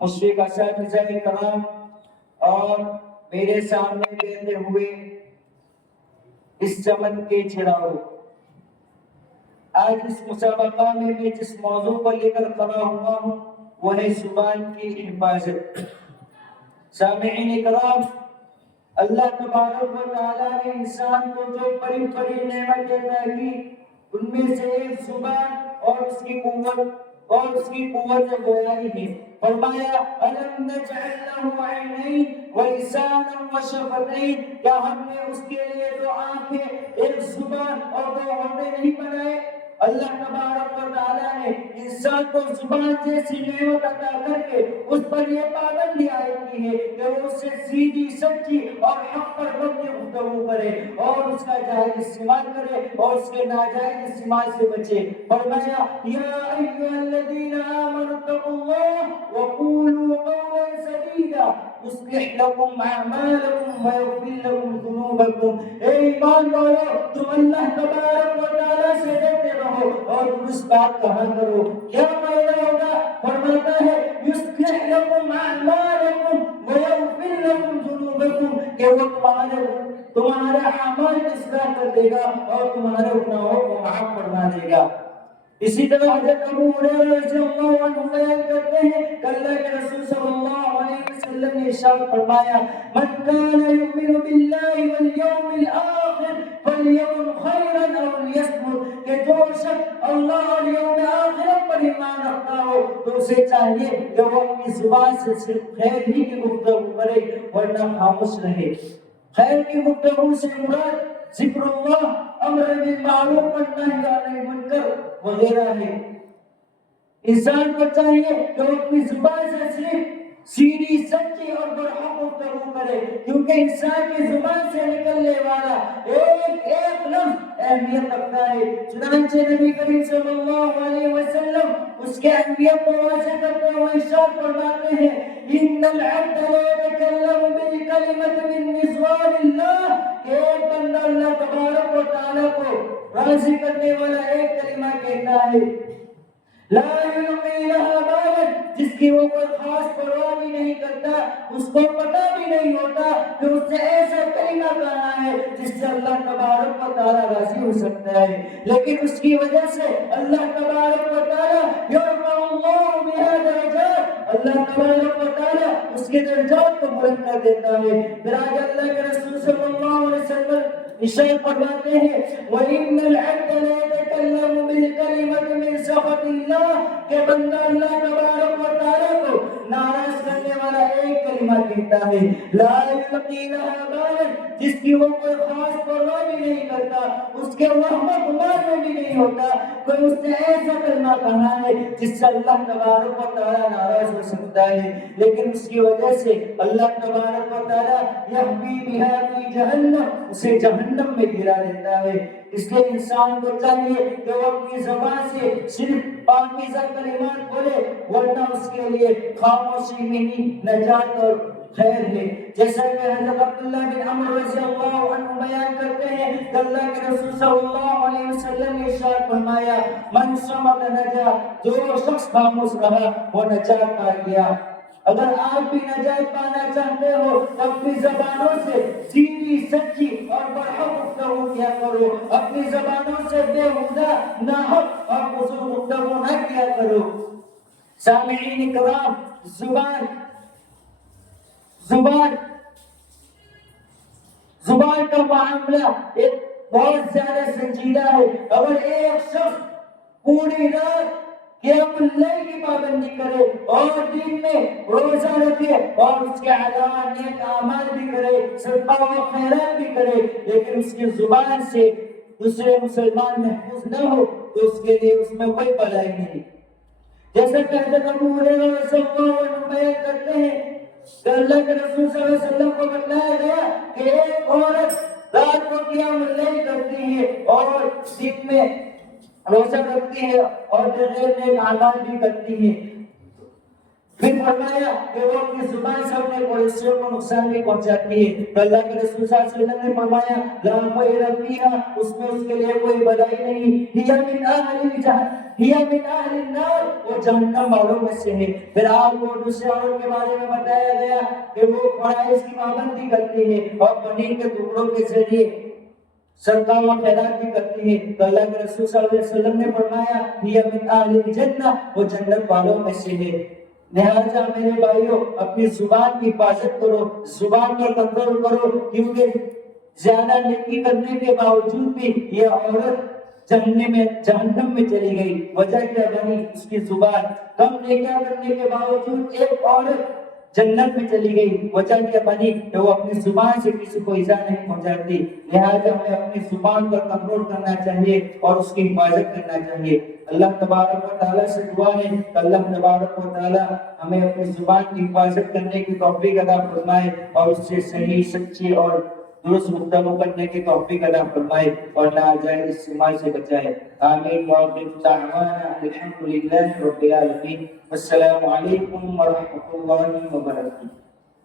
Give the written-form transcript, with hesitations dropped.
مشفق اساتذہ کرام اور میرے سامنے بیٹھے ہوئے اس چمن کے چراغ، آج اس مسابقہ میں جس موضوع کو لے کر کھڑا ہوا ہوں وہ ہے زبان کی حفاظت۔ سامعین کرام، اللہ تبارک و تعالیٰ نے انسان کو جو بڑی بڑی نعمت عطا کی ان میں سے ایک زبان اور اس کی قوت گویائی ہے۔ فرمایا أَلَمْ نَجْعَلْ لَهُ عَيْنَيْنِ وَلِسَانًا وَشَفَتَيْنِ، کیا ہم نے اس کے لیے دو آنکھیں، ایک زبان اور دو ہونٹیں نہیں بنائے؟ اللہ تبارک و تعالیٰ نے انسان کو زبان جیسی نعمت عطا کر کے اس پر یہ پابندی عائد کی ہے کہ وہ اس سے سیدھی سچی اور حق پر مبنی گفتگو کرے اور اس کا جائز استعمال کرے اور اس کے ناجائز استعمال سے بچے۔ فرمایا یا ایھا الذین آمنوا اتقوا اللہ وقولوا قولا سدیدا یصلح لکم اعمالکم ویغفر لکم ذنوبکم، اے ایمان والو تم اللہ تبارک و تعالیٰ سے ڈرتے رہو اور اس بات کہا کرو۔ کیا فائدہ ہوگا؟ فرماتا ہے یصلح لکم اعمالکم ویغفر لکم ذنوبکم، کہ وہ تمہارا اعمال اصلاح کر دے گا اور تمہارے گناہوں کو معاف فرما دے گا۔ اسی طرح حضرت ابو ہریرہ رضی اللہ عنہ بیان کرتے ہیں کہ اللہ کے رسول صلی اللہ علیہ وسلم نے ارشاد فرمایا من کان یؤمن باللہ والیوم الآخر فلیقل خیرا او لیصمت، کہ جو شخص اللہ اور یوم آخرت پر ایمان رکھتا ہو تو اسے چاہیے کہ وہ اپنی زبان سے صرف خیر ہی کی گفتگو کرے ورنہ خاموش رہے۔ خیر کی گفتگو سے مراد ذکر اللہ، امر بالمعروف والنہی عن المنکر وغیرہ ہے۔ انسان کو چاہیے کہ وہ اپنی زبان سے صرف سیدھی سچی اور برحق گفتگو کرے، کیونکہ انسان کی زبان سے نکلنے والا ایک لفظ اہمیت رکھتا ہے۔ چنانچہ نبی کریم صلی اللہ علیہ وسلم اس کے اہمیت کو واضح کرتے ہوئے ارشاد فرماتے ہیں ان العبد لا يتكلم بالكلمة من رضوان اللہ، کہ ایک بندہ اللہ تبارک و تعالیٰ کو راضی کرنے والا ایک کلمہ کہتا ہے لا يلقي لها بالا، جس کی وہ کوئی خاص پرواہ بھی نہیں کرتا، اس کو پتہ بھی نہیں ہوتا کہ اس سے ایسا کلمہ کہا ہے جس سے اللہ تبارک و تعالیٰ راضی ہو سکتا ہے، لیکن اس کی وجہ سے اللہ تبارک و تعالیٰ یرفع اللہ بها درجات، اللہ تبارک و تعالیٰ اس کے درجات کو بلند کر دیتا ہے۔ پھر آگے اللہ کے رسول صلی اللہ علیہ وسلم ارشاد فرماتے ہیں وَإِنَّ الْعَبْدَ لَا يَتَكَلَّمُ بِالْكَلِمَةِ مِنْ سَخَطِ اللَّهِ، کہ بندہ اللہ تبارک و تعالیٰ کو ناراض کرنے والا ایک کلمہ کہتا ہے لا يلقي لها بالا، جس کی وہ کوئی خاص پرواہ بھی نہیں کرتا، اس کے وہم و گمان میں بھی نہیں ہوتا کوئی اس نے ایسا کلمہ کہا ہے جس سے اللہ تبارک و تعالیٰ ناراض ہو سکتا ہے، لیکن اس کی وجہ سے اللہ تبارک و تعالیٰ یحوی بها فی جہنم، اسے جہنم میں گرا دیتا ہے۔ اس لیے انسان کو چاہیے کہ وہ اپنی زبان سے صرف پاکیزہ کلمات بولے، ورنہ اس کے لیے خاموشی میں ہی نجات اور خیر ہے۔ جیسا کہ حضرت عبداللہ بن عمر رضی اللہ عنہ بیان کرتے ہیں کہ اللہ کے رسول صلی اللہ علیہ وسلم نے ارشاد فرمایا من صمت نجا، جو شخص خاموش رہا وہ نجات پا گیا۔ اگر آپ بھی نجات پانا چاہتے ہو تو اپنی زبانوں سے سیدھی سچی اور برحق گفتگو کیا کرو، اپنی زبانوں سے بےہودہ ناحق اور فضول گفتگو نہ کیا کرو۔ سامعین کرام، زبان کا معاملہ ایک بہت زیادہ سنجیدہ ہے۔ اگر ایک شخص پوری رات قیام اللیل کی پابندی کرے اور دن میں روزہ رکھے اور اس کے علاوہ نیک اعمال بھی کرے، صدقہ و خیرات بھی کرے، لیکن اس کی زبان سے دوسرے مسلمان محفوظ نہ ہو تو اس کے لیے اس میں کوئی بھلائی نہیں۔ جیسا کہ حضرت ابو ہریرہ رضی اللہ عنہ بیان کرتے ہیں کہ اللہ کے رسول صلی اللہ علیہ وسلم کو بتلایا گیا کہ ایک عورت رات کو قیام اللیل کرتی ہے اور دن میں روزہ رکھتی ہے اور غیر نیک اعمال بھی کرتی ہے، پھر فرمایا کہ وہ اپنی زبان سے اپنے پڑوسیوں کو نقصان بھی پہنچاتی ہے، تو اللہ کے رسول صلی اللہ علیہ وسلم نے فرمایا لا خیر فیہا، اس میں اس کے لیے کوئی بھلائی نہیں، ہی من اہل جہنم، ہی من اہل النار، وہ جہنم والوں میں سے ہے۔ پھر آپ کو دوسرے عورت کے بارے میں بتایا گیا کہ وہ فرائض کی پابندی کرتی ہے اور پنیر کے ٹکڑوں کے ذریعے صدقہ و خیرات بھی کرتی ہے، تو اللہ کے رسول صلی اللہ علیہ وسلم نے فرمایا ہی من اہل الجنہ، وہ جنت والوں میں سے ہے۔ لہٰذا میرے بھائیوں اپنی زبان کی حفاظت کرو، زبان پر کنٹرول کرو، کیونکہ زیادہ نیکی کرنے کے باوجود بھی یہ عورت جہنم میں چلی گئی۔ وجہ کیا بنی؟ اس کی زبان۔ کم نیکیاں کرنے کے باوجود ایک عورت جنت میں چلی گئی، وجہ کیا بنی؟ کہ وہ اپنی زبان سے کسی کو ایذا نہیں پہنچاتی۔ لہٰذا ہمیں اپنی زبان پر کنٹرول کرنا چاہیے اور اس کی حفاظت کرنا چاہیے۔ اللہ تبارک و تعالیٰ سے دعا ہے کہ اللہ تبارک و تعالیٰ ہمیں اپنی زبان کی حفاظت کرنے کی توفیق عطا فرمائے اور اس سے صحیح، سچی اور درست گفتگو کرنے کی توفیق عطا فرمائے اور ناجائز استعمال سے بچائے۔ آمین۔ وآخر دعوانا الحمد للہ رب العالمین۔ السلام علیکم ورحمۃ اللہ وبرکاتہ۔